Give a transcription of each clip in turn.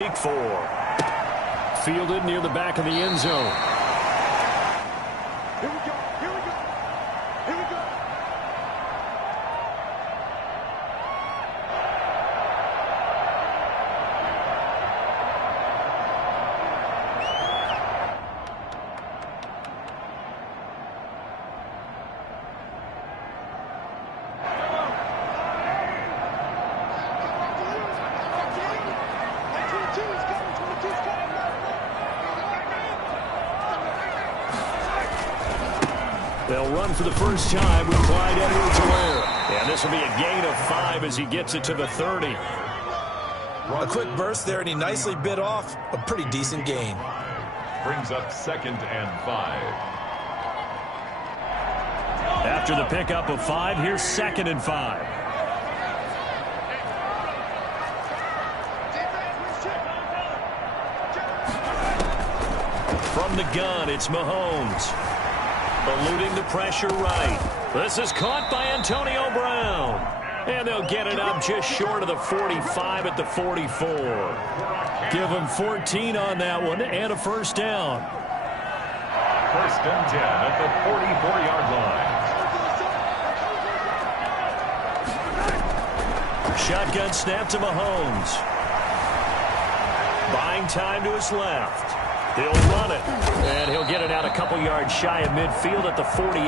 Week 4. Fielded near the back of the end zone. Here we go. Here we go. Here we go. They'll run for the first time with Clyde Edwards-Helaire. And this will be a gain of 5 as he gets it to the 30. A quick burst there, and he nicely bit off a pretty decent gain. Brings up 2nd and 5. After the pickup of 5, here's 2nd and 5. From the gun, it's Mahomes. Eluding the pressure right. This is caught by Antonio Brown. And they'll get it up just short of the 45 at the 44. Give them 14 on that one and a first down. 1st and 10 at the 44-yard line. Shotgun snap to Mahomes. Buying time to his left. He'll run it, and he'll get it out a couple yards shy of midfield at the 48.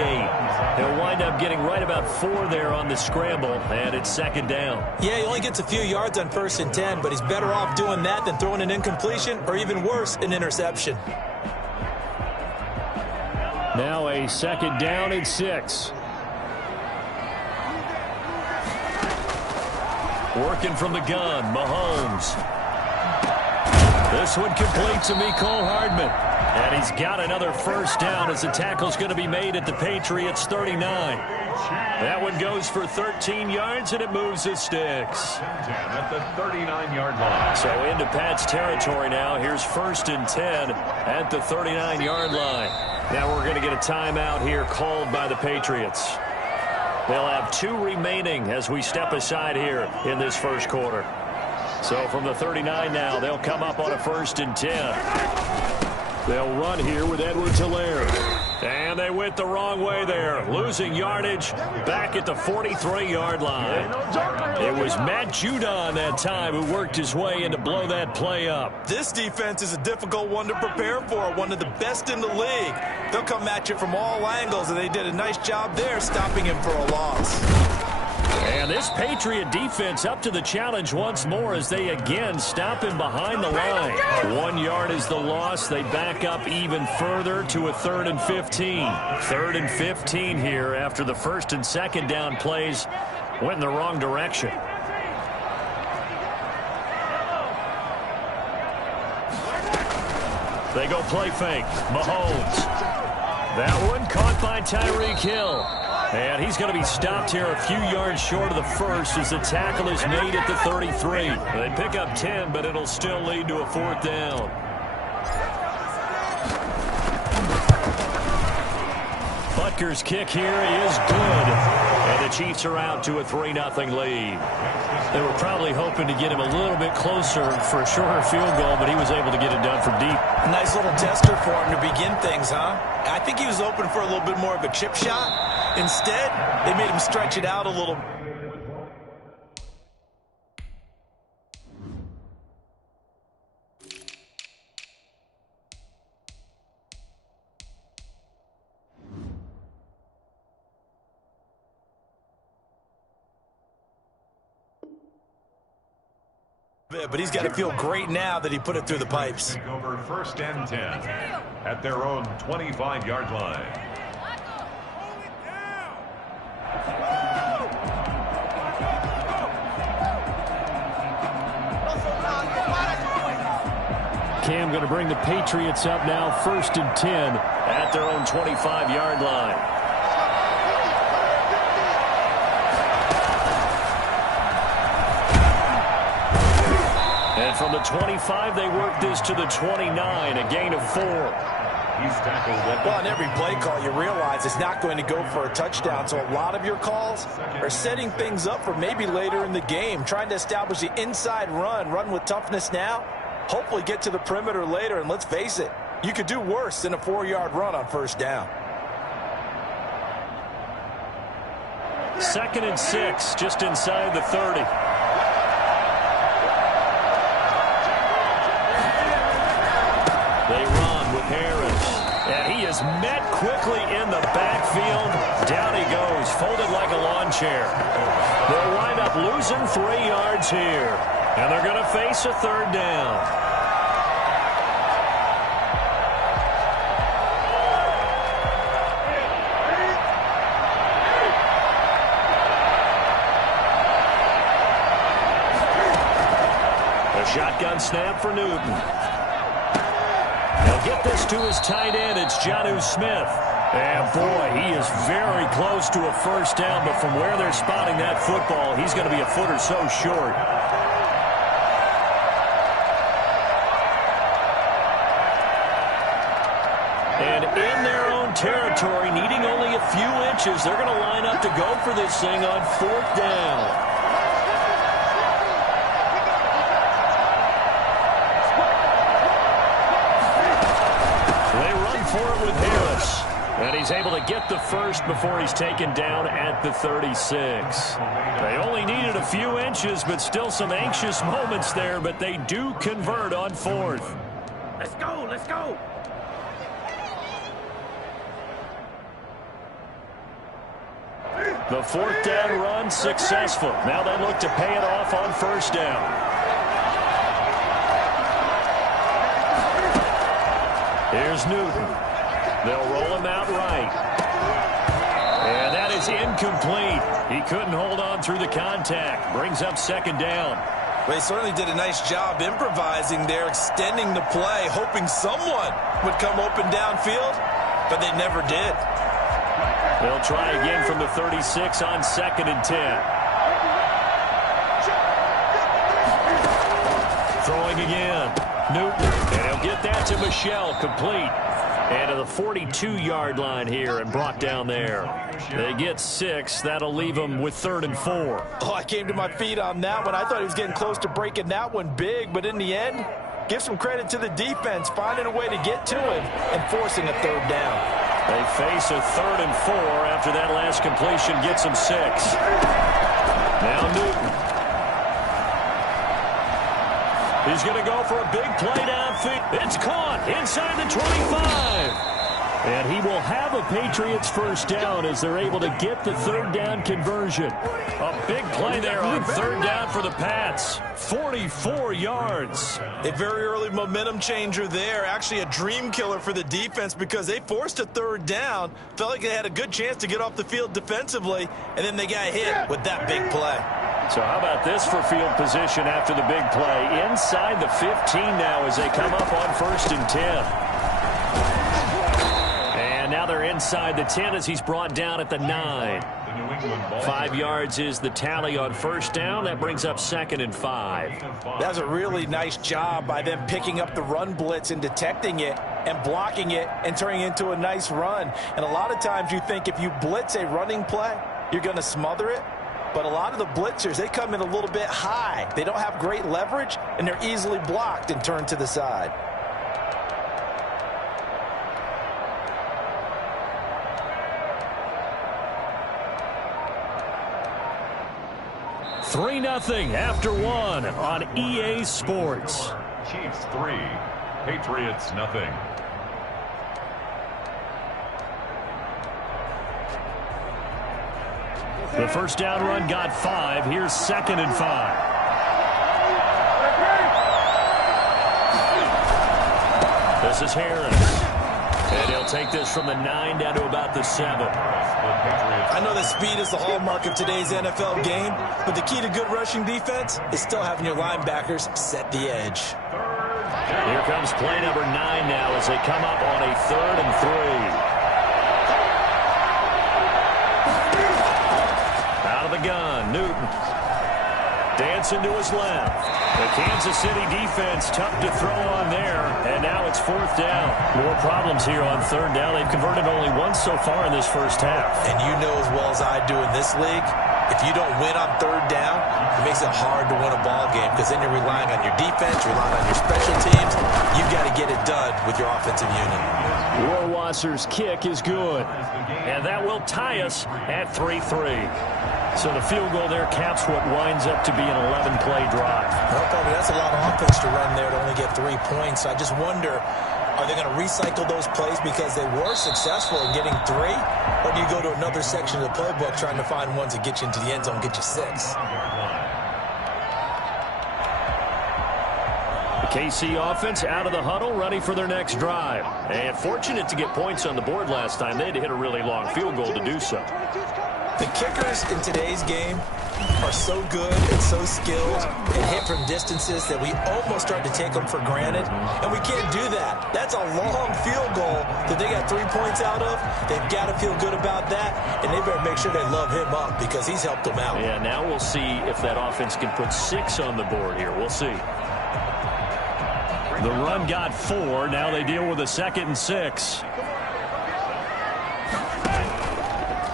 He'll wind up getting right about 4 there on the scramble, and it's 2nd down. Yeah, he only gets a few yards on 1st and 10, but he's better off doing that than throwing an incompletion, or even worse, an interception. Now a 2nd down and 6. Working from the gun, Mahomes. This one complete to Mecole Hardman. And he's got another first down as the tackle's going to be made at the Patriots 39. That one goes for 13 yards, and it moves the sticks. At the 39-yard line. So into Pat's territory now. Here's 1st and 10 at the 39-yard line. Now we're going to get a timeout here called by the Patriots. They'll have 2 remaining as we step aside here in this first quarter. So from the 39 now, they'll come up on a 1st and 10. They'll run here with Edwards-Helaire. And they went the wrong way there. Losing yardage back at the 43-yard line. It was Matt Judon that time who worked his way in to blow that play up. This defense is a difficult one to prepare for, one of the best in the league. They'll come at you from all angles, and they did a nice job there stopping him for a loss. And this Patriot defense up to the challenge once more as they again stop him behind the line. 1 yard is the loss. They back up even further to a 3rd and 15. 3rd and 15 here after the 1st and 2nd down plays went in the wrong direction. They go play fake. Mahomes. That one caught by Tyreek Hill. And he's going to be stopped here a few yards short of the 1st as the tackle is made at the 33. They pick up 10, but it'll still lead to a 4th down. Butker's kick here is good. And the Chiefs are out to a 3-0 lead. They were probably hoping to get him a little bit closer for a shorter field goal, but he was able to get it done from deep. Nice little tester for him to begin things, huh? I think he was open for a little bit more of a chip shot. Instead, they made him stretch it out a little. But he's got to feel great now that he put it through the pipes. Take over 1st and 10 at their own 25-yard line. Cam going to bring the Patriots up now 1st and 10 at their own 25-yard line. And from the 25, they work this to the 29, a gain of 4. He's tackled at Well, on every play call, you realize it's not going to go for a touchdown. So a lot of your calls are setting things up for maybe later in the game, trying to establish the inside run with toughness now, hopefully get to the perimeter later, and let's face it, you could do worse than a 4-yard run on first down. 2nd and 6, just inside the 30. They run with Harris. And he is met quickly in the backfield. Down he goes, folded like a lawn chair. They'll wind up losing 3 yards here. And they're going to face a 3rd down. Shotgun snap for Newton. He'll get this to his tight end. It's Jonnu Smith. And boy, he is very close to a first down, but from where they're spotting that football, he's going to be a foot or so short. And in their own territory, needing only a few inches, they're going to line up to go for this thing on 4th down. For it with Harris. And he's able to get the first before he's taken down at the 36. They only needed a few inches, but still some anxious moments there, but they do convert on 4th. Let's go, let's go. The 4th down run successful. Now they look to pay it off on first down. Here's Newton. They'll roll him out right. And that is incomplete. He couldn't hold on through the contact. Brings up 2nd down. They certainly did a nice job improvising there, extending the play, hoping someone would come open downfield, but they never did. They'll try again from the 36 on 2nd and 10. Throwing again. Newton, and he'll get that to Michel, complete. And to the 42-yard line here and brought down there. They get 6. That'll leave them with 3rd and 4. Oh, I came to my feet on that one. I thought he was getting close to breaking that one big, but in the end, give some credit to the defense, finding a way to get to him and forcing a 3rd down. They face a 3rd and 4 after that last completion gets them 6. Now Newton. He's going to go for a big play downfield. It's caught inside the 25. And he will have a Patriots first down as they're able to get the 3rd down conversion. A big play there on 3rd down for the Pats. 44 yards. A very early momentum changer there. Actually a dream killer for the defense because they forced a 3rd down. Felt like they had a good chance to get off the field defensively, and then they got hit with that big play. So how about this for field position after the big play? Inside the 15 now as they come up on 1st and 10. And now they're inside the 10 as he's brought down at the 9. 5 yards is the tally on first down. That brings up 2nd and 5. That was a really nice job by them picking up the run blitz and detecting it and blocking it and turning it into a nice run. And a lot of times you think if you blitz a running play, you're going to smother it. But a lot of the blitzers, they come in a little bit high. They don't have great leverage, and they're easily blocked and turned to the side. Three 3-0 after 1 on EA Sports. Chiefs 3, Patriots nothing. The first down run got 5. Here's 2nd and 5. This is Harris. And he'll take this from the 9 down to about the 7. I know that speed is the hallmark of today's NFL game, but the key to good rushing defense is still having your linebackers set the edge. Here comes play number 9 now as they come up on a 3rd and 3. Out of the gun, Newton. Dancing to his left. The Kansas City defense tough to throw on there, and now it's 4th down. More problems here on 3rd down. They've converted only once so far in this first half. And you know as well as I do in this league, If you don't win on third down, it makes it hard to win a ball game because then you're relying on your defense, relying on your special teams. You've got to get it done with your offensive unit. Rohrwasser's kick is good. And that will tie us at 3-3. So the field goal there caps what winds up to be an 11-play drive. Well, Bobby, that's a lot of offense to run there to only get 3 points. I just wonder, are they going to recycle those plays because they were successful in getting 3? Or do you go to another section of the playbook trying to find ones that get you into the end zone, get you 6? KC offense out of the huddle, ready for their next drive. And fortunate to get points on the board last time. They had to hit a really long field goal to do so. The kickers in today's game are so good and so skilled and hit from distances that we almost start to take them for granted. And we can't do that. That's a long field goal that they got 3 points out of. They've got to feel good about that, and they better make sure they love him up because he's helped them out. Yeah, now we'll see if that offense can put 6 on the board here. We'll see. The run got 4. Now they deal with a 2nd and 6.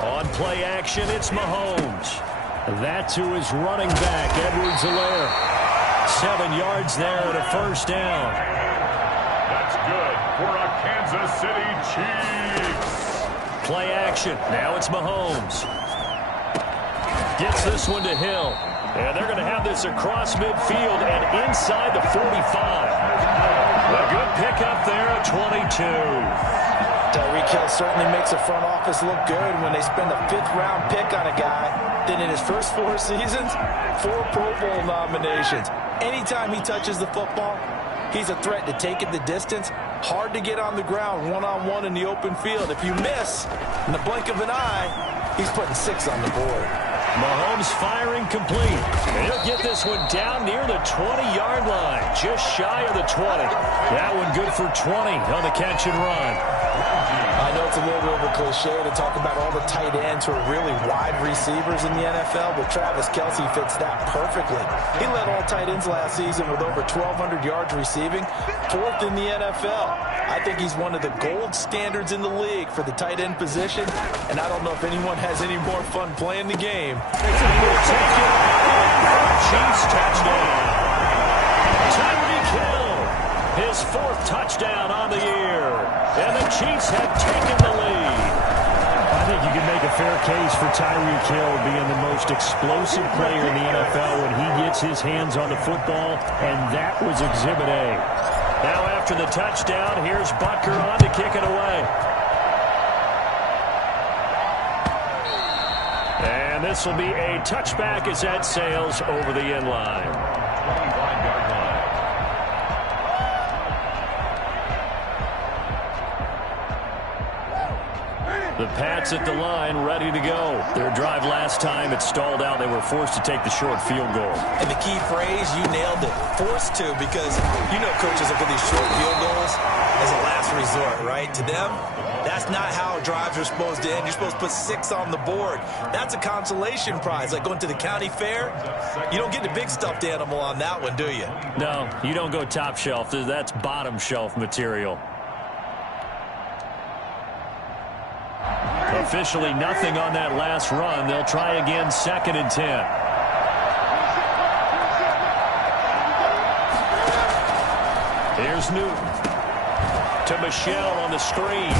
On play action, it's Mahomes. That's who is running back, Edwards-Helaire. 7 yards there and a first down. That's good for a Kansas City Chiefs. Play action. Now it's Mahomes. Gets this one to Hill. And they're going to have this across midfield and inside the 45. A good pickup there at 22. Tyreek Hill certainly makes the front office look good when they spend a 5th-round pick on a guy. Then in his first 4 seasons, 4 Pro Bowl nominations. Anytime he touches the football, he's a threat to take it the distance. Hard to get on the ground one-on-one in the open field. If you miss, in the blink of an eye, he's putting 6 on the board. Mahomes firing complete. And he'll get this one down near the 20-yard line, just shy of the 20. That one good for 20 on the catch and run. I know it's a little bit of a cliche to talk about all the tight ends who are really wide receivers in the NFL, but Travis Kelce fits that perfectly. He led all tight ends last season with over 1,200 yards receiving, 4th in the NFL. I think he's one of the gold standards in the league for the tight end position, and I don't know if anyone has any more fun playing the game. Chiefs touchdown. Tyreek Hill, his 4th touchdown on the year. And the Chiefs have taken the lead. I think you can make a fair case for Tyreek Hill being the most explosive player in the NFL when he gets his hands on the football, and that was Exhibit A. Now after the touchdown, here's Butker on to kick it away. And this will be a touchback as that sails over the end line. 25-yard line. The Pats at the line, ready to go. Their drive last time, it stalled out. They were forced to take the short field goal. And the key phrase, you nailed it, forced to, because you know coaches look at these short field goals as a last resort, right? To them, that's not how drives are supposed to end. You're supposed to put 6 on the board. That's a consolation prize, like going to the county fair. You don't get the big stuffed animal on that one, do you? No, you don't go top shelf. That's bottom shelf material. Officially nothing on that last run. They'll try again, 2nd and 10. Here's Newton to Michelle on the screen.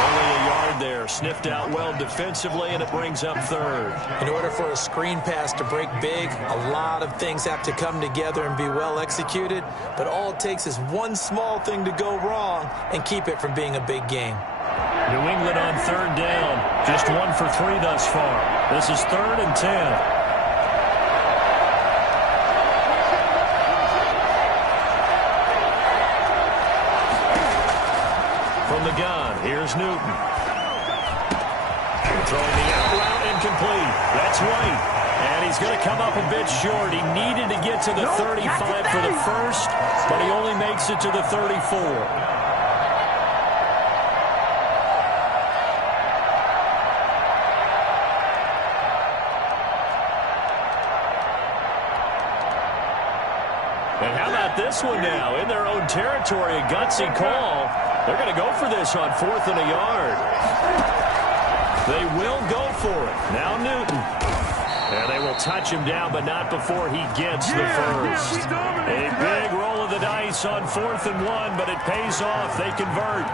Only a yard there. Sniffed out well defensively, and it brings up 3rd. In order for a screen pass to break big, a lot of things have to come together and be well executed. But all it takes is one small thing to go wrong and keep it from being a big game. New England on 3rd down. Just 1 for 3 thus far. This is 3rd and 10. From the gun, here's Newton. Throwing the out route incomplete. That's White. And he's going to come up a bit short. He needed to get to the 35 for the first, but he only makes it to the 34. And how about this one now? In their own territory, a gutsy call. They're going to go for this on 4th and a yard. They will go for it. Now Newton. And they will touch him down, but not before he gets the first. A big roll of the dice on 4th and 1, but it pays off. They convert.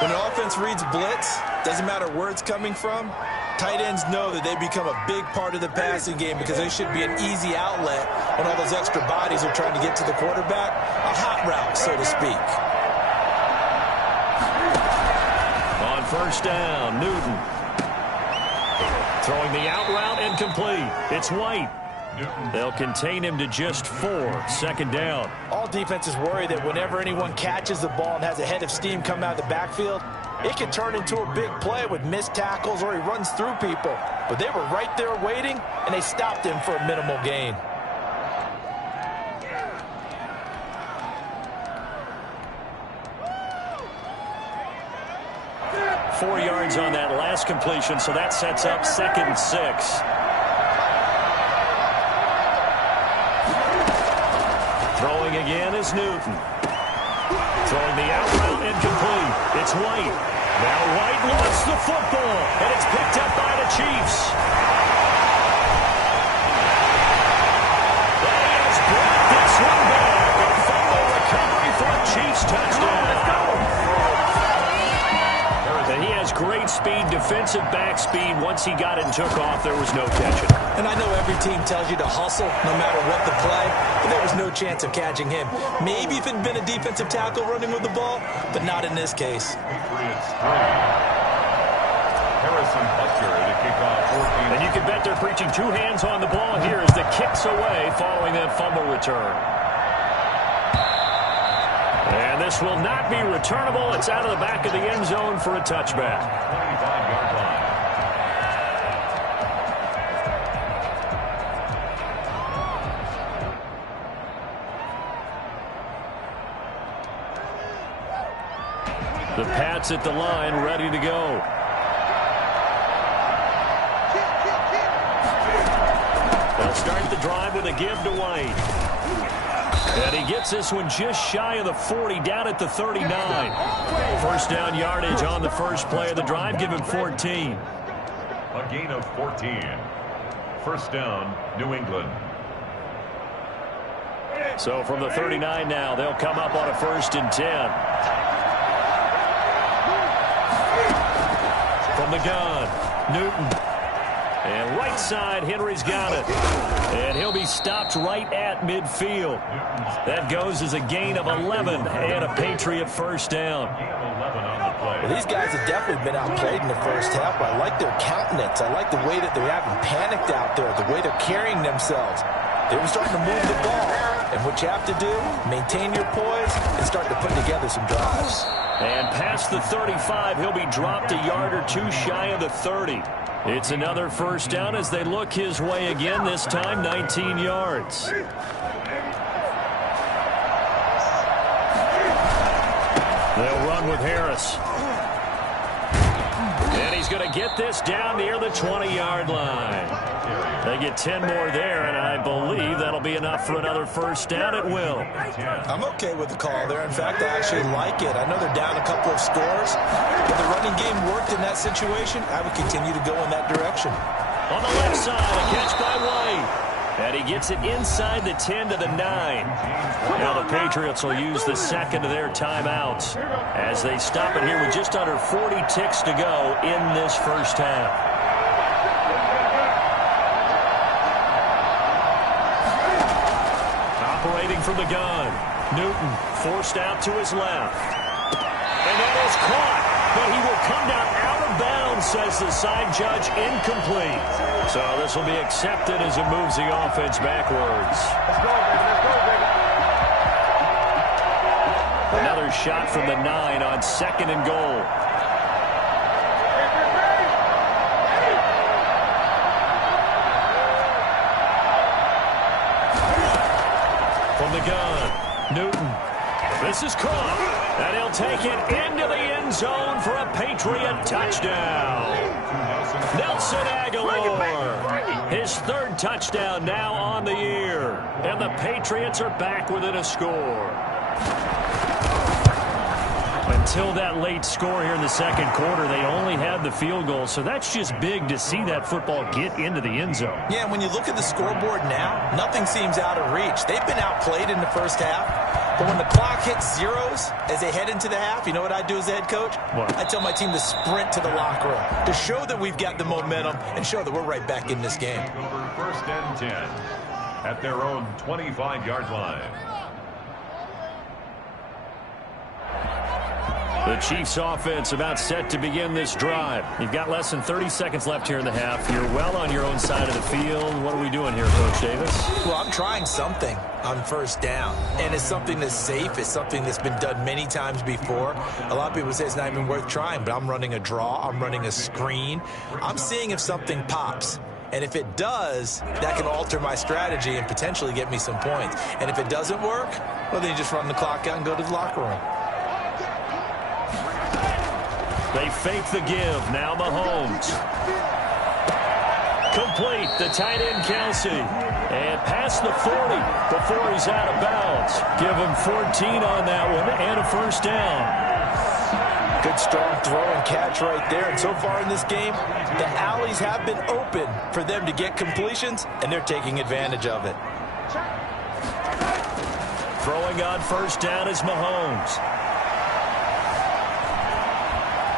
When an offense reads blitz, doesn't matter where it's coming from, tight ends know that they become a big part of the passing game because they should be an easy outlet when all those extra bodies are trying to get to the quarterback. A hot route, so to speak. On 1st down, Newton. Throwing the out route incomplete. It's White. They'll contain him to just 4. 2nd down. All defenses worry that whenever anyone catches the ball and has a head of steam come out of the backfield, it can turn into a big play with missed tackles or he runs through people. But they were right there waiting, and they stopped him for a minimal gain. Four yards on that last completion, so that sets up 2nd and 6. Throwing again is Newton. Throwing the out route incomplete. It's White. Now White lost the football, and it's picked up by the Chiefs. He has brought this one back. A fumble recovery for a Chiefs touchdown. And he has great speed, defensive back speed. Once he got it and took off, there was no catching. And I know every team tells you to hustle no matter what the play, but there was no chance of catching him. Maybe if it had been a defensive tackle running with the ball, but not in this case. Patriots 3. Harrison Butker to kick off 14. And you can bet they're preaching 2 hands on the ball here as the kick's away following that fumble return. And this will not be returnable. It's out of the back of the end zone for a touchback. 25-yard line. The Pats at the line, ready to go. They'll start the drive with a give to White. And he gets this one just shy of the 40, down at the 39. 1st down yardage on the first play of the drive, give him 14. A gain of 14. 1st down, New England. So from the 39 now, they'll come up on a 1st and 10. From the gun, Newton. And right side, Henry's got it. And he'll be stopped right at midfield. That goes as a gain of 11 and a Patriot 1st down. Well, these guys have definitely been outplayed in the first half. I like their countenance. I like the way that they haven't panicked out there, the way they're carrying themselves. They were starting to move the ball. And what you have to do, maintain your poise and start to put together some drives. And past the 35, he'll be dropped a yard or 2 shy of the 30. It's another 1st down as they look his way again, this time 19 yards. They'll run with Harris. And he's going to get this down near the 20-yard line. They get 10 more there, and I believe that'll be enough for another 1st down at will. I'm okay with the call there. In fact, I actually like it. I know they're down a couple of scores, but the running game worked in that situation. I would continue to go in that direction. On the left side, a catch by White. And he gets it inside the 10 to the 9. Now the Patriots will use the 2nd of their timeouts as they stop it here with just under 40 ticks to go in this first half. Operating from the gun, Newton forced out to his left. And that is caught, but he will come down out of bounds, says the side judge, incomplete. So this will be accepted as it moves the offense backwards. Let's go, baby. Let's go, baby. Another shot from the 9 on 2nd and goal. From the gun, Newton. This is caught, and he'll take it into the end zone for a Patriot touchdown. Nelson Aguilar, his 3rd touchdown now on the year, and the Patriots are back within a score. Until that late score here in the second quarter, they only had the field goal, so that's just big to see that football get into the end zone. Yeah, when you look at the scoreboard now, nothing seems out of reach. They've been outplayed in the first half, but when the clock hits zeros as they head into the half, you know what I do as the head coach? What? I tell my team to sprint to the locker room to show that we've got the momentum and show that we're right back in this game. Over 1st and 10 at their own 25-yard line. The Chiefs offense about set to begin this drive. You've got less than 30 seconds left here in the half. You're well on your own side of the field. What are we doing here, Coach Davis? Well, I'm trying something on first down, and it's something that's safe. It's something that's been done many times before. A lot of people say it's not even worth trying, but I'm running a draw. I'm running a screen. I'm seeing if something pops. And if it does, that can alter my strategy and potentially get me some points. And if it doesn't work, well, then you just run the clock out and go to the locker room. They fake the give. Now Mahomes. Complete. The tight end, Kelsey. And past the 40 before he's out of bounds. Give him 14 on that one and a first down. Good strong throw and catch right there. And so far in this game, the alleys have been open for them to get completions, and they're taking advantage of it. Throwing on first down is Mahomes.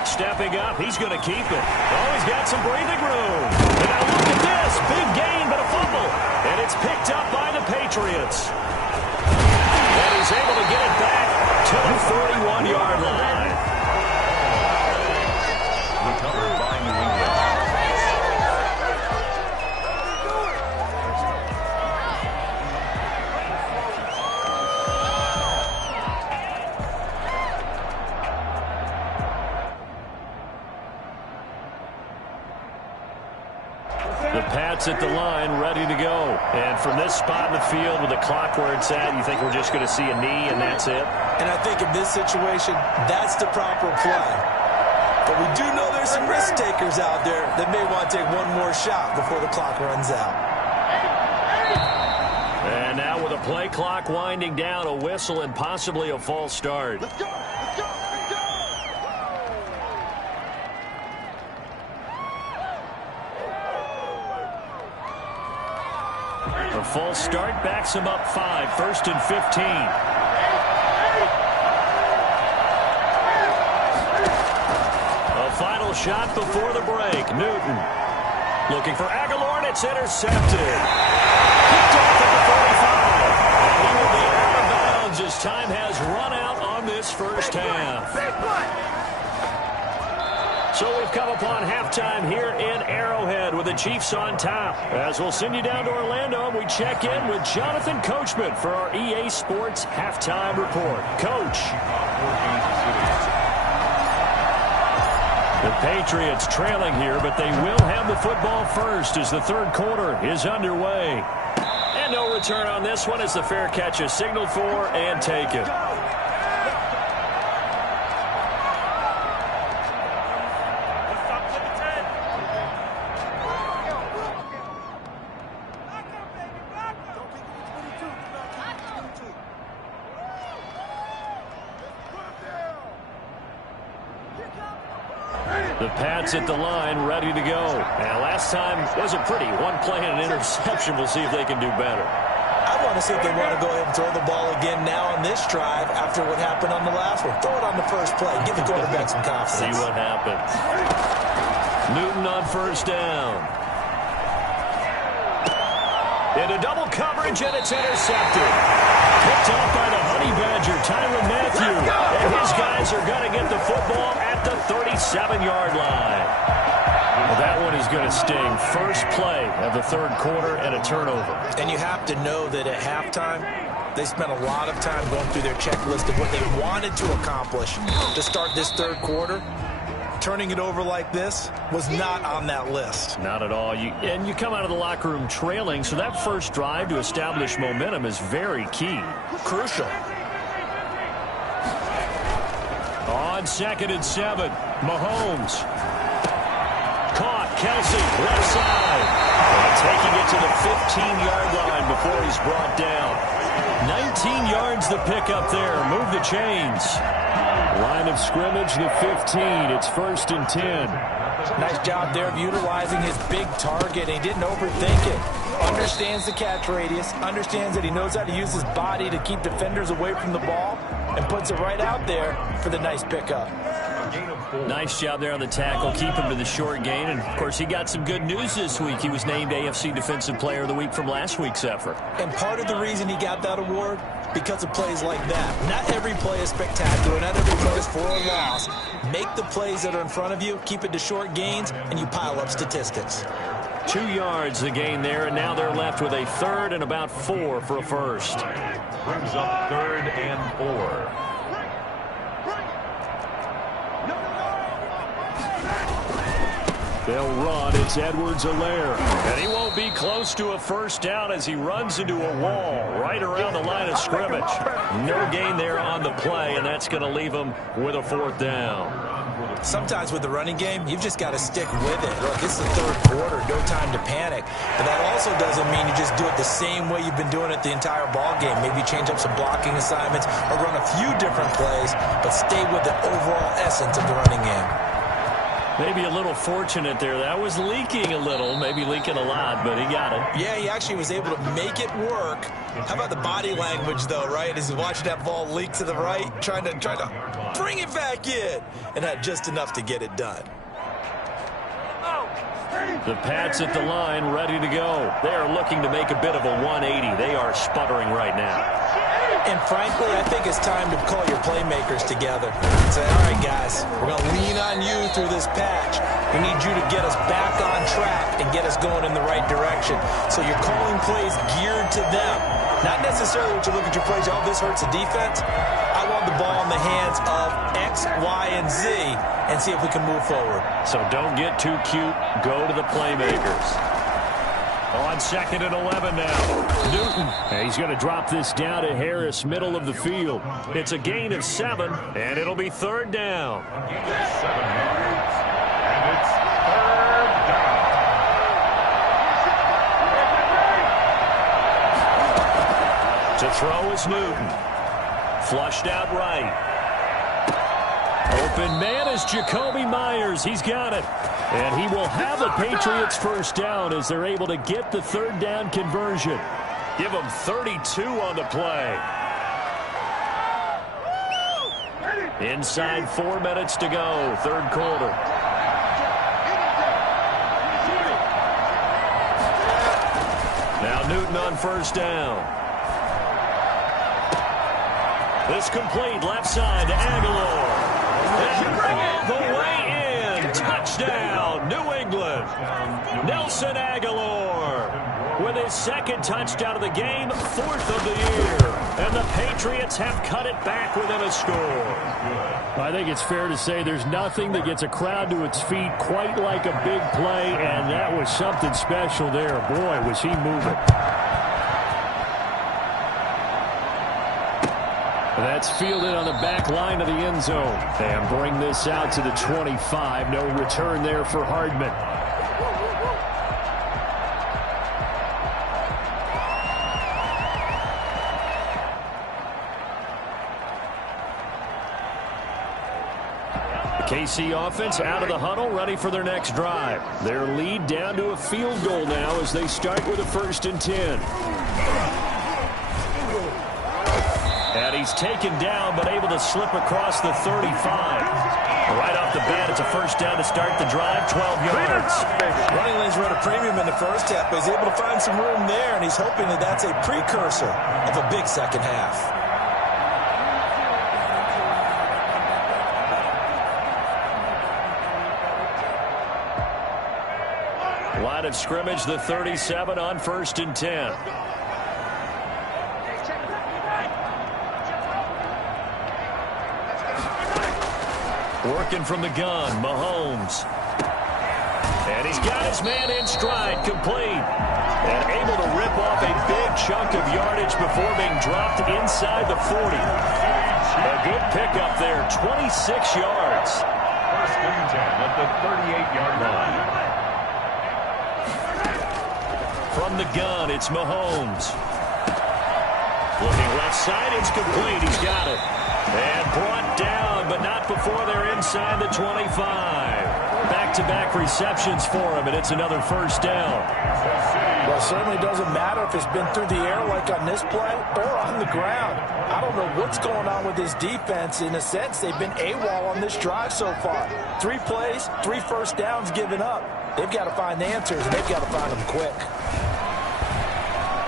Stepping up, he's going to keep it. Oh, he's got some breathing room. And now look at this. Big gain, but a fumble. And it's picked up by the Patriots. And he's able to get it back to the 41-yard line. Recovered by New England. The Pats at the line, ready to go. And from this spot in the field with the clock where it's at, you think we're just going to see a knee and that's it? And I think in this situation, that's the proper play. But we do know there's some risk takers out there that may want to take one more shot before the clock runs out. And now with a play clock winding down, a whistle and possibly a false start. Let's go. Let's go. Let's go. A false start backs him up 5, 1st and 15. A final shot before the break. Newton looking for Aguilar, and it's intercepted. Picked off at the 45. And he will be out of bounds as time has run out on this first half. So we've come upon halftime here in Arrowhead with the Chiefs on top. As we'll send you down to Orlando, we check in with Jonathan Coachman for our EA Sports Halftime Report. Coach. The Patriots trailing here, but they will have the football first as the third quarter is underway. And no return on this one as the fair catch is signaled for and taken. The Pats at the line, ready to go. And last time wasn't pretty. One play and an interception. We'll see if they can do better. I want to see if they want to go ahead and throw the ball again now on this drive after what happened on the last one. Throw it on the first play. Give the quarterback some confidence. See what happens. Newton on first down. Into double coverage, and it's intercepted. Picked off by the Honey Badger, Tyrann Mathieu. And his guys are going to get the football at the 37-yard line. Well, that one is going to sting. First play of the third quarter and a turnover. And you have to know that at halftime, they spent a lot of time going through their checklist of what they wanted to accomplish to start this third quarter. Turning it over like this was not on that list. Not at all. And you come out of the locker room trailing, so that first drive to establish momentum is very key. Crucial. On 2nd and 7, Mahomes. Caught, Kelsey, left side. And taking it to the 15-yard line before he's brought down. 19 yards the pickup there. Move the chains. Line of scrimmage, the 15. It's 1st and 10. Nice job there of utilizing his big target. He didn't overthink it. Understands the catch radius. Understands that he knows how to use his body to keep defenders away from the ball. And puts it right out there for the nice pickup. Nice job there on the tackle. Keep him to the short gain. And, of course, he got some good news this week. He was named AFC Defensive Player of the Week from last week's effort. And part of the reason he got that award, because of plays like that. Not every play is spectacular. Not every play is for a loss. Make the plays that are in front of you, keep it to short gains, and you pile up statistics. 2 yards the gain there, and now they're left with a 3rd and about 4 for a first. Brings up 3rd and 4. They'll run. It's Edwards-Helaire. And he won't be close to a first down as he runs into a wall right around the line of scrimmage. No gain there on the play, and that's going to leave him with a 4th down. Sometimes with the running game, you've just got to stick with it. Look, it's the 3rd quarter, no time to panic. But that also doesn't mean you just do it the same way you've been doing it the entire ball game. Maybe change up some blocking assignments or run a few different plays, but stay with the overall essence of the running game. Maybe a little fortunate there. That was leaking a little, maybe leaking a lot, but he got it. Yeah, he actually was able to make it work. How about the body language, though, right? As he's watching that ball leak to the right, trying to bring it back in, and had just enough to get it done. The Pats at the line, ready to go. They are looking to make a bit of a 180. They are sputtering right now. And frankly, I think it's time to call your playmakers together and say, all right, guys, we're going to lean on you through this patch. We need you to get us back on track and get us going in the right direction. So you're calling plays geared to them. Not necessarily what you look at your plays, oh, this hurts the defense. I want the ball in the hands of X, Y, and Z and see if we can move forward. So don't get too cute. Go to the playmakers. On 2nd and 11 now. Newton. And he's going to drop this down to Harris, middle of the field. It's a gain of 7, and it'll be 3rd down. 7 yards. And it's 3rd down. To throw is Newton. Flushed out right. Open man is Jacoby Myers. He's got it. And he will have the Patriots first down as they're able to get the 3rd down conversion. Give them 32 on the play. Inside 4 minutes to go, 3rd quarter. Now Newton on first down. This complete left side to Aguilar. And all the way in. Touchdown, New England. Nelson Aguilar with his 2nd touchdown of the game, 4th of the year. And the Patriots have cut it back within a score. I think it's fair to say there's nothing that gets a crowd to its feet quite like a big play, and that was something special there. Boy, was he moving. That's fielded on the back line of the end zone. And bring this out to the 25. No return there for Hardman. The KC offense out of the huddle, ready for their next drive. Their lead down to a field goal now as they start with a 1st and 10. And he's taken down, but able to slip across the 35. Right off the bat, it's a first down to start the drive, 12 yards. Running lanes run a premium in the first half, but he's able to find some room there, and he's hoping that that's a precursor of a big second half. Line of scrimmage, the 37 on 1st and 10. Working from the gun, Mahomes. And he's got his man in stride, complete. And able to rip off a big chunk of yardage before being dropped inside the 40. A good pickup there, 26 yards. 1st and 10 at the 38-yard line. From the gun, it's Mahomes. Looking left side, it's complete. He's got it. And brought down, but but not before they're inside the 25. Back-to-back receptions for him, and it's another first down. Well, it certainly doesn't matter if it's been through the air like on this play or on the ground. I don't know what's going on with this defense. In a sense, they've been AWOL on this drive so far. 3 plays, 3 first downs given up. They've got to find the answers, and they've got to find them quick.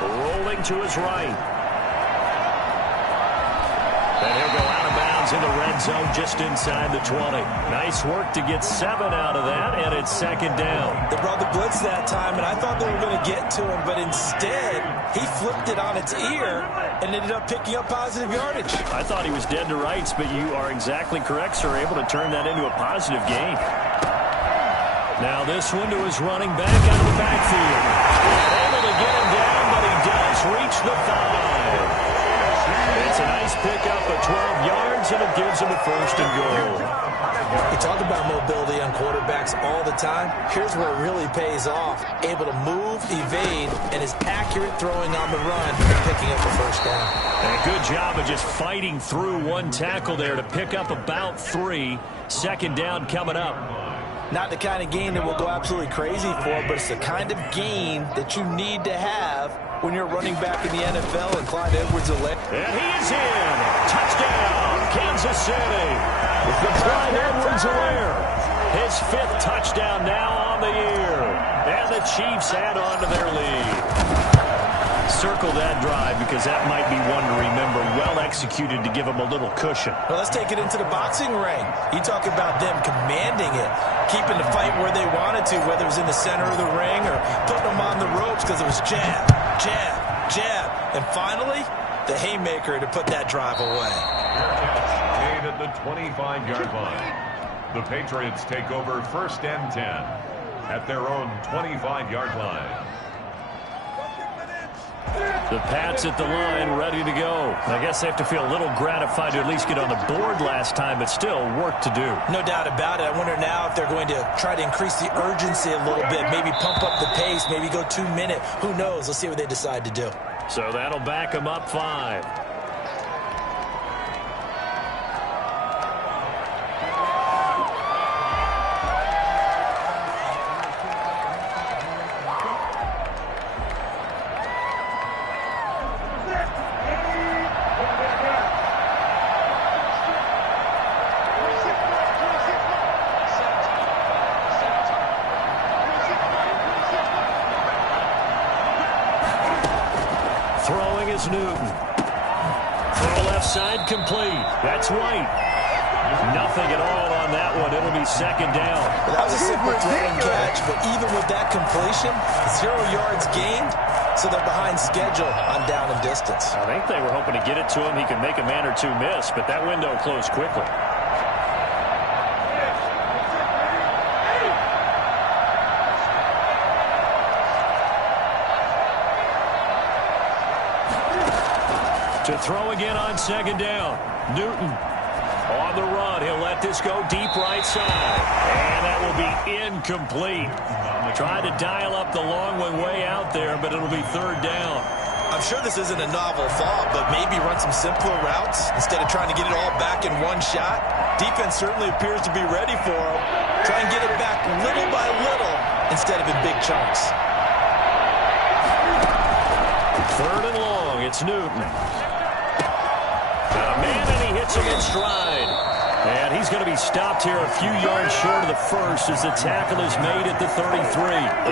Rolling to his right. And he'll go out of bounds in the red zone just inside the 20. Nice work to get 7 out of that, and it's second down. They brought the blitz that time, and I thought they were going to get to him, but instead, he flipped it on its ear and ended up picking up positive yardage. I thought he was dead to rights, but you are exactly correct, sir. Able to turn that into a positive gain. Now this one to his running back out of the backfield. Able to get him down, but he does reach the 5. It's a nice pickup of 12 yards, and it gives him a first and goal. You talk about mobility on quarterbacks all the time. Here's where it really pays off. Able to move, evade, and is accurate throwing on the run and picking up the first down. And a good job of just fighting through one tackle there to pick up about 3. Second down coming up. Not the kind of gain that we'll go absolutely crazy for, but it's the kind of gain that you need to have when you're running back in the NFL, and Clyde Edwards-Helaire. And he is in. Touchdown, Kansas City. Clyde Edwards-Helaire. His 5th touchdown now on the year. And the Chiefs add on to their lead. Circle that drive because that might be one to remember. Well executed to give them a little cushion. Well, let's take it into the boxing ring. You talk about them commanding it, keeping the fight where they wanted to, whether it was in the center of the ring or putting them on the ropes because it was jab, jab, jab. And finally, the haymaker to put that drive away. Made at the 25-yard line. The Patriots take over 1st and 10 at their own 25-yard line. The Pats at the line, ready to go. I guess they have to feel a little gratified to at least get on the board last time, but still work to do. No doubt about it. I wonder now if they're going to try to increase the urgency a little bit, maybe pump up the pace, maybe go 2-minute. Who knows? Let's see what they decide to do. So that'll back them up 5. Throwing is Newton. Throw left side complete. That's White. Nothing at all on that one. It'll be second down. Well, that was a simple throw and catch, but even with that completion, 0 yards gained, so they're behind schedule on down and distance. I think they were hoping to get it to him. He could make a man or two miss, but that window closed quickly. To throw again on second down. Newton on the run. He'll let this go deep right side. And that will be incomplete. Tried to dial up the long one way out there, but it'll be 3rd down. I'm sure this isn't a novel thought, but maybe run some simpler routes instead of trying to get it all back in one shot. Defense certainly appears to be ready for him. Try and get it back little by little instead of in big chunks. 3rd and long. It's Newton. Got a man, and he hits him in stride. And he's going to be stopped here a few yards short of the first as the tackle is made at the 33.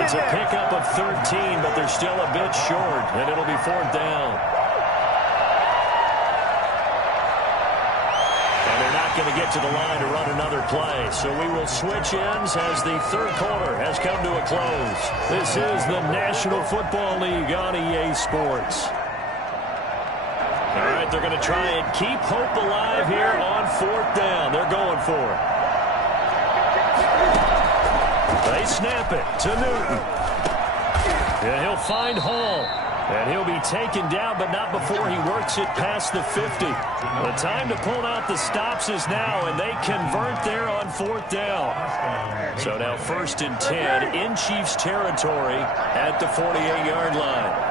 It's a pickup of 13, but they're still a bit short, and it'll be 4th down. And they're not going to get to the line to run another play, so we will switch ends as the 3rd quarter has come to a close. This is the National Football League on EA Sports. All right, they're going to try and keep hope alive here on 4th down. They're going for it. They snap it to Newton. And he'll find Hall. And he'll be taken down, but not before he works it past the 50. The time to pull out the stops is now, and they convert there on 4th down. So now 1st and 10 in Chiefs territory at the 48-yard line.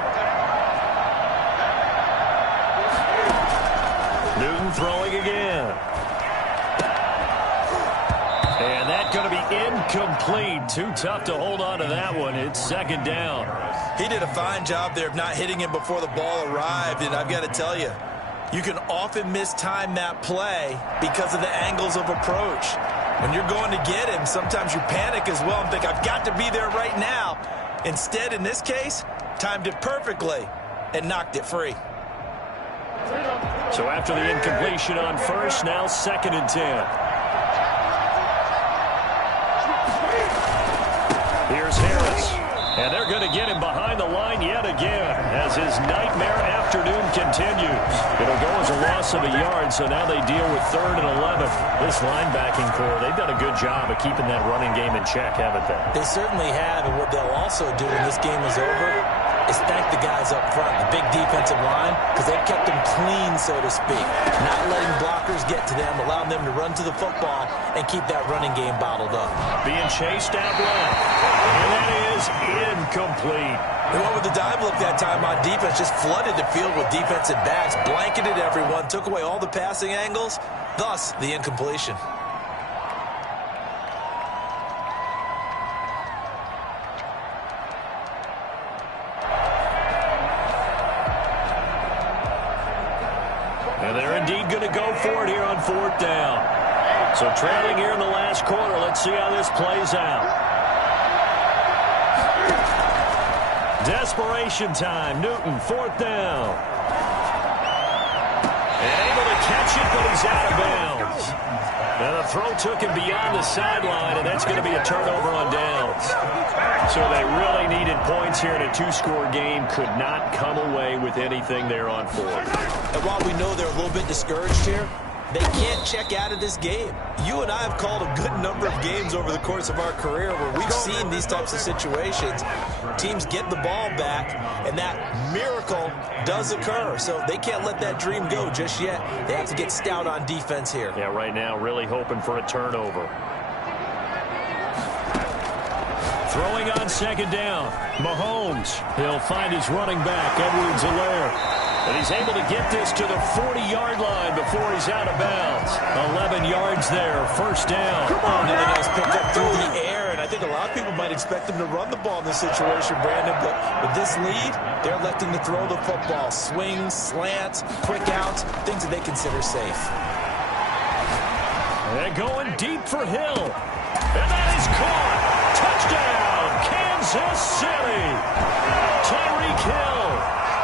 Newton throwing again. And that's going to be incomplete. Too tough to hold on to that one. It's second down. He did a fine job there of not hitting him before the ball arrived, and I've got to tell you, you can often mistime that play because of the angles of approach. When you're going to get him, sometimes you panic as well and think, I've got to be there right now. Instead, in this case, timed it perfectly and knocked it free. So after the incompletion on first, now second and 10. Here's Harris. And they're going to get him behind the line yet again as his nightmare afternoon continues. It'll go as a loss of a yard, so now they deal with 3rd and 11. This linebacking core, they've done a good job of keeping that running game in check, haven't they? They certainly have, and what they'll also do when this game is over is thank the guys up front, the big defensive line, because they've kept them clean, so to speak. Not letting blockers get to them, allowing them to run to the football and keep that running game bottled up. Being chased out left. And that is incomplete. They went with the dive look that time on defense, just flooded the field with defensive backs, blanketed everyone, took away all the passing angles, thus the incompletion. And they're indeed going to go for it here on 4th down. So trailing here in the last quarter, let's see how this plays out. Desperation time. Newton, 4th down. And able to catch it, but he's out of bounds. Now the throw took him beyond the sideline, and that's going to be a turnover on downs. So they really needed points here in a 2-score game. Could not come away with anything there on 4th. And while we know they're a little bit discouraged here, they can't check out of this game. You and I have called a good number of games over the course of our career where we've seen these types of situations. Teams get the ball back, and that miracle does occur. So they can't let that dream go just yet. They have to get stout on defense here. Yeah, right now really hoping for a turnover. Throwing on second down. Mahomes. He'll find his running back, Edwards-Helaire. And he's able to get this to the 40-yard line before he's out of bounds. 11 yards there, first down. Everything else picked up through the air, and I think a lot of people might expect them to run the ball in this situation, Brandon, but with this lead, they're electing to throw the football. Swings, slants, quick outs, things that they consider safe. And going deep for Hill. And that is caught. Touchdown, Kansas City. Tyreek Hill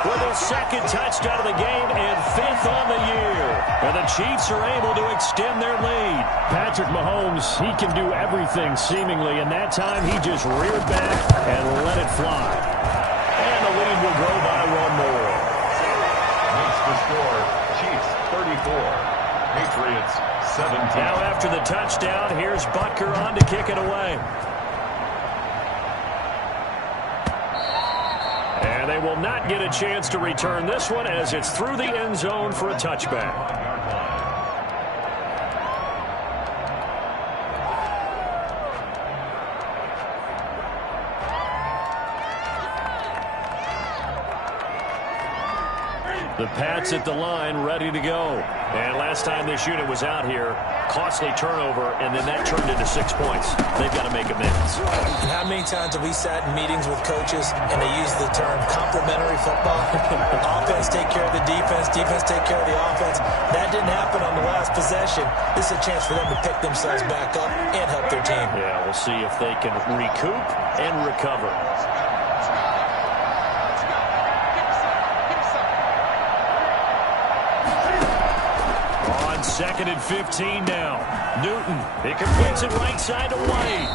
with his second touchdown of the game and 5th on the year. And the Chiefs are able to extend their lead. Patrick Mahomes, he can do everything seemingly, and that time he just reared back and let it fly. And the lead will grow by 1 more. Makes the score, Chiefs 34, Patriots 17. Now after the touchdown, here's Butker on to kick it away. And they will not get a chance to return this one as it's through the end zone for a touchback. The Pats at the line, ready to go. And last time this unit was out here, costly turnover, and then that turned into 6 points. They've got to make amends. And how many times have we sat in meetings with coaches and they use the term complementary football? Offense take care of the defense, defense take care of the offense. That didn't happen on the last possession. This is a chance for them to pick themselves back up and help their team. Yeah, we'll see if they can recoup and recover. Second and 15 now. Newton, he completes it right side to White.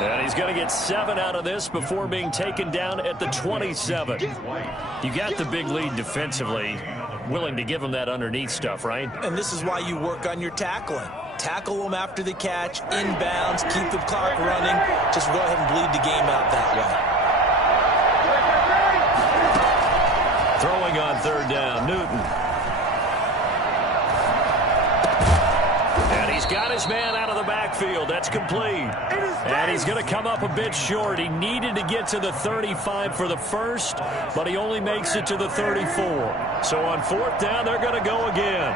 And he's going to get 7 out of this before being taken down at the 27. You got the big lead defensively. Willing to give him that underneath stuff, right? And this is why you work on your tackling. Tackle them after the catch, inbounds, keep the clock running. Just go ahead and bleed the game out that way. Throwing on third down, Newton. He's got his man out of the backfield. That's complete. And he's going to come up a bit short. He needed to get to the 35 for the first, but he only makes it to the 34. So on fourth down, they're going to go again.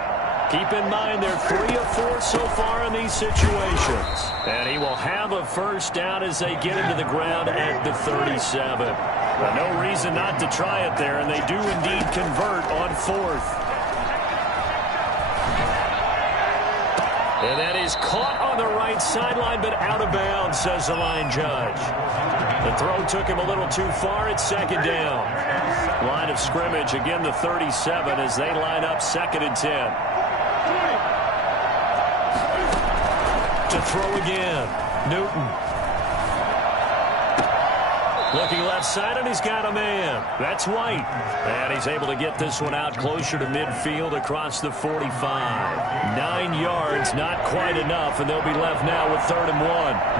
Keep in mind they're 3 of 4 so far in these situations. And he will have a first down as they get into the ground at the 37. But no reason not to try it there, and they do indeed convert on 4th. And that is caught on the right sideline, but out of bounds, says the line judge. The throw took him a little too far. It's 2nd down. Line of scrimmage, again the 37 as they line up 2nd and 10. To throw again, Newton. Looking left side, and he's got a man. That's White. And he's able to get this one out closer to midfield across the 45. 9 yards, not quite enough, and they'll be left now with 3rd and 1.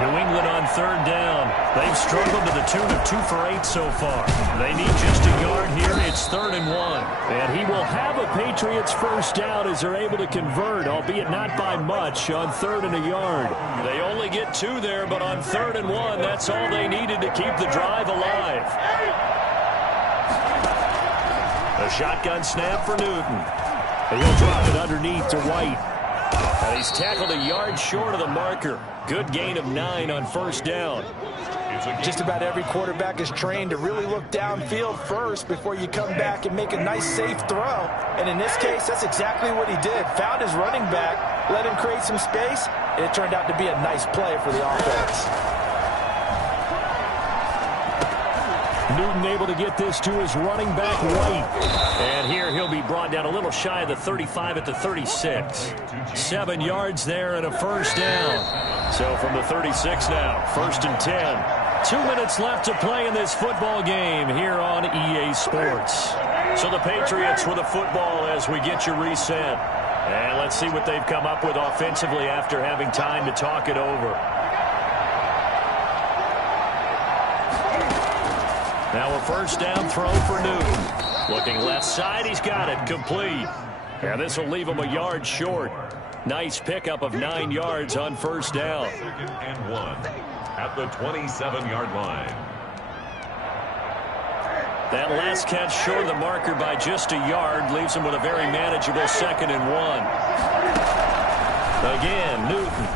New England on 3rd down. They've struggled to the tune of 2 for 8 so far. They need just a yard here. It's 3rd and 1. And he will have a Patriots first down as they're able to convert, albeit not by much, on 3rd and a yard. They only get 2 there, but on 3rd and 1, that's all they needed to keep the drive alive. A shotgun snap for Newton. And he'll drop it underneath to White. And he's tackled a yard short of the marker. Good gain of 9 on first down. Just about every quarterback is trained to really look downfield first before you come back and make a nice, safe throw. And in this case, that's exactly what he did. Found his running back, let him create some space, and it turned out to be a nice play for the offense. Newton able to get this to his running back, White. And here he'll be brought down a little shy of the 35 at the 36. 7 yards there and a first down. So from the 36 now, 1st and 10. 2 minutes left to play in this football game here on EA Sports. So the Patriots with a football as we get you reset. And let's see what they've come up with offensively after having time to talk it over. Now a first down throw for Newton. Looking left side, he's got it, complete. And this will leave him a yard short. Nice pickup of 9 yards on first down. 2nd and 1 at the 27-yard line. That last catch short of the marker by just a yard leaves him with a very manageable 2nd and 1. Again, Newton.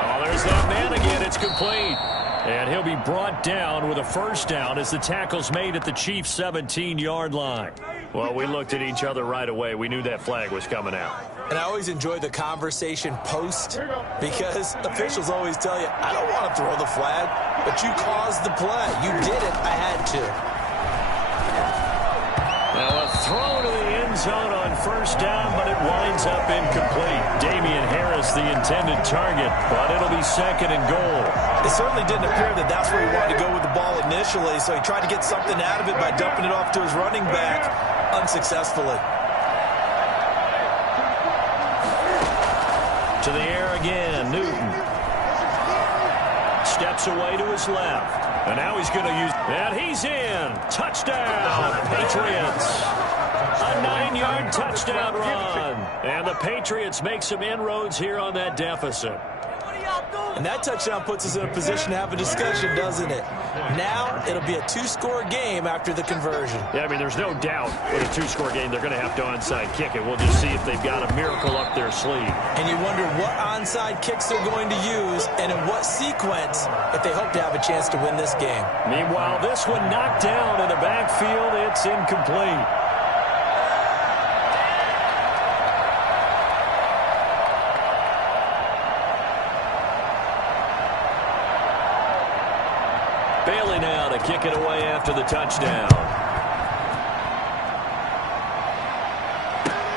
Oh, there's that man again. It's complete. And he'll be brought down with a first down as the tackle's made at the Chiefs' 17-yard line. Well, we looked at each other right away. We knew that flag was coming out. And I always enjoy the conversation post because officials always tell you, I don't want to throw the flag, but you caused the play. You did it. I had to. Now a throw to the end zone on first down, but it winds up incomplete. Damian Harris, the intended target, but it'll be 2nd and goal. It certainly didn't appear that that's where he wanted to go with the ball initially, so he tried to get something out of it by dumping it off to his running back unsuccessfully. To the air again, Newton. Steps away to his left. And now he's going to use... And he's in. Touchdown, Patriots. A 9-yard touchdown run. And the Patriots make some inroads here on that deficit. And that touchdown puts us in a position to have a discussion, doesn't it? Now it'll be a 2-score game after the conversion. Yeah, I mean, there's no doubt with a 2-score game they're going to have to onside kick it. We'll just see if they've got a miracle up their sleeve. And you wonder what onside kicks they're going to use and in what sequence if they hope to have a chance to win this game. Meanwhile, this one knocked down in the backfield. It's incomplete. Bailey now to kick it away after the touchdown.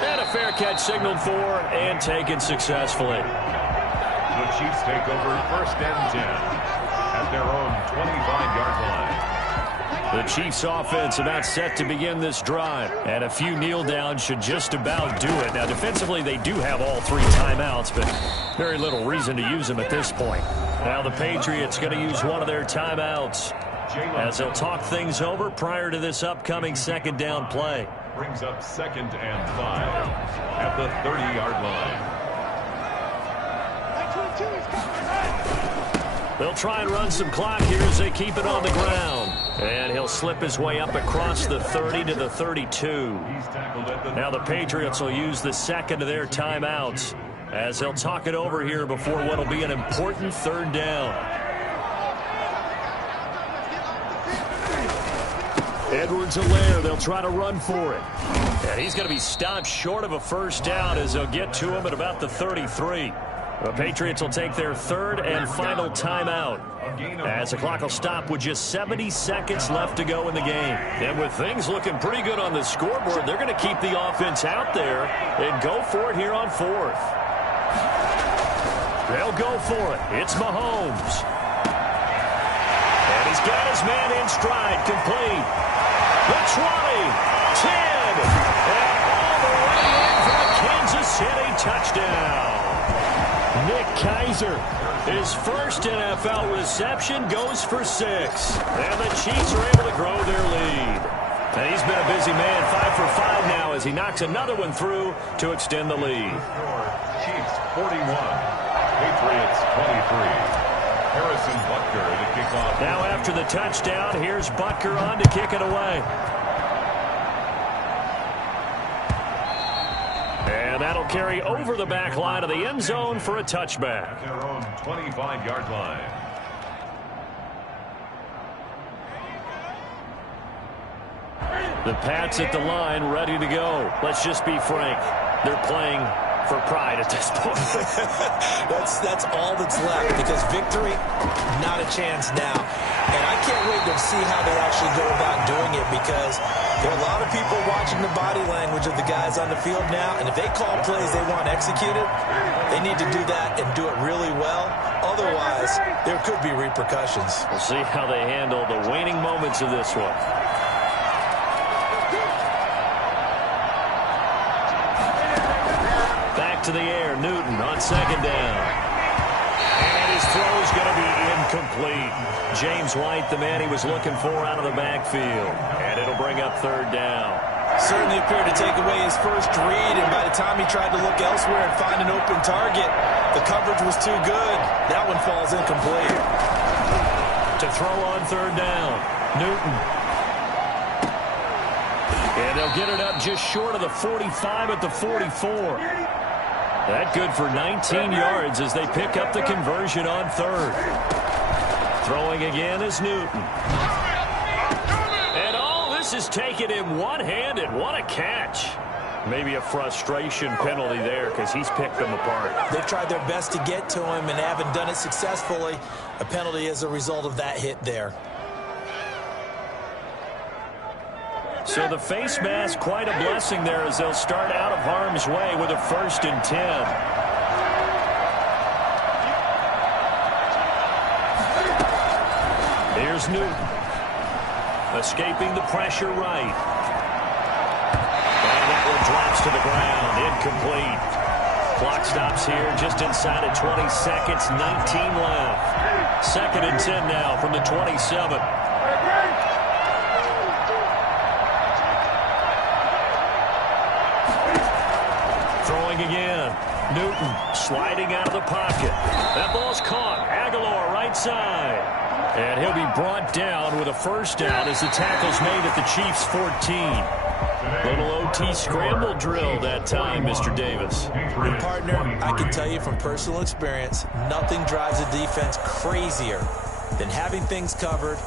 And a fair catch signaled for and taken successfully. The Chiefs take over 1st and 10 at their own 25-yard line. The Chiefs offense about set to begin this drive. And a few kneel downs should just about do it. Now defensively they do have all 3 timeouts, but very little reason to use them at this point. Now the Patriots going to use one of their timeouts as they'll talk things over prior to this upcoming 2nd down play. Brings up 2nd and 5 at the 30-yard line. They'll try and run some clock here as they keep it on the ground. And he'll slip his way up across the 30 to the 32. Now the Patriots will use the second of their timeouts as they'll talk it over here before what will be an important third down. Edwards-Helaire, they'll try to run for it. And he's going to be stopped short of a first down as they'll get to him at about the 33. The Patriots will take their third and final timeout as the clock will stop with just 70 seconds left to go in the game. And with things looking pretty good on the scoreboard, they're going to keep the offense out there and go for it here on fourth. They'll go for it. It's Mahomes. And he's got his man in stride, complete. The 20, 10, and all the way in for the Kansas City touchdown. Nick Keizer, his first NFL reception, goes for 6. And the Chiefs are able to grow their lead. And he's been a busy man, 5 for 5 now as he knocks another one through to extend the lead. Chiefs 41, Patriots 23. Harrison Butker to kick off. Now after the touchdown, here's Butker on to kick it away. And that'll carry over the back line of the end zone for a touchback. Their own 25-yard line. The Pats at the line, ready to go. Let's just be frank. They're playing for pride at this point. That's all that's left, because victory, not a chance now. And I can't wait to see how they actually go about doing it, because there are a lot of people watching the body language of the guys on the field now, and if they call plays they want executed, they need to do that and do it really well. Otherwise, there could be repercussions. We'll see how they handle the waning moments of this one. To the air, Newton on second down. And his throw is going to be incomplete. James White, the man he was looking for out of the backfield. And it'll bring up third down. Certainly appeared to take away his first read, and by the time he tried to look elsewhere and find an open target, the coverage was too good. That one falls incomplete. To throw on third down, Newton. And they'll get it up just short of the 45 at the 44. That good for 19 yards as they pick up the conversion on third. Throwing again is Newton. And all this is taken in one-handed. What a catch. Maybe a frustration penalty there because he's picked them apart. They've tried their best to get to him and haven't done it successfully. A penalty as a result of that hit there. So the face mask, quite a blessing there as they'll start out of harm's way with a 1st and 10. Here's Newton. Escaping the pressure right. And that one drops to the ground. Incomplete. Clock stops here just inside of 20 seconds. 19 left. 2nd and 10 now from the 27. Again, Newton sliding out of the pocket. That ball's caught. Aguilar right side. And he'll be brought down with a first down as the tackle's made at the Chiefs' 14. Little OT scramble drill that time, Mr. Davis. And partner, I can tell you from personal experience, nothing drives a defense crazier than having things covered